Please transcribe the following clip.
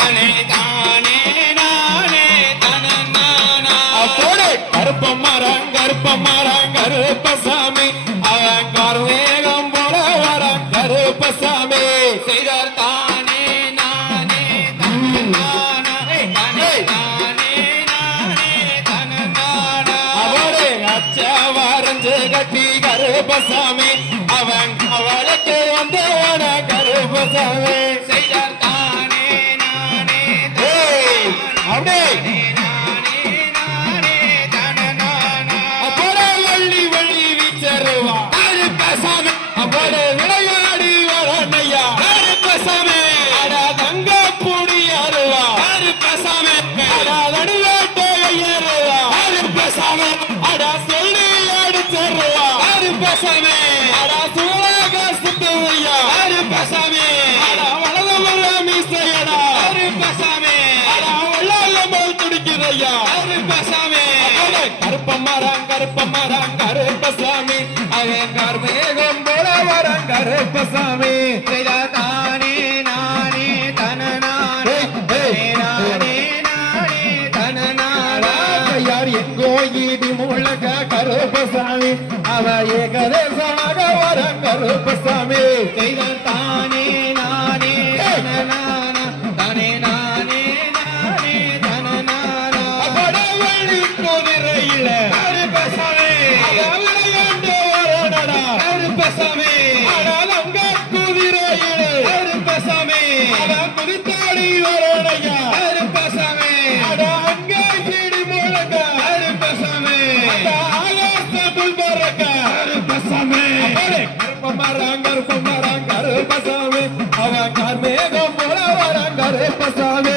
தானே தானே நானே தனநானா போடு கருப்ப மரம் கருப்ப மரம் கருப்ப சாமி அவன் வேகம் போல வர கருப்ப சாமி செய்தார் தானே நானே தனநானா தானே தானே நானே தனநானா அவரு அச்ச வரைஞ்சு கட்டி கருப்ப சாமி அவன் அவளுக்கு வந்தவன கருப்ப கருப்பசாமி அட சொல்லி அடிச்சருவா கருப்பசாமி அட சூழக சுத்துவையா கருப்பசாமி அட வலது வர மீசையடா அட வள்ளாமல் துடிக்குதையா கருப்பசாமி அவன் கர்மேகம் போல வரம் கருப்பசாமி நானா யார் எங்கோ ஈடி முழக கருப்பசாமி. அவ ஏகதேசமாக வரம் கருப்பசாமி. தானே நானே தன நானா தானே நானே நானே தன நானா படவழி குதிரையில கருப்பசாமி. அவ விளையாண்டு வரடா கருப்பசாமி. கருப்பமரம், கருப்பமரம், கருப்பசாமி அவன் கார்மேகம் போல வரான் கருப்பசாமி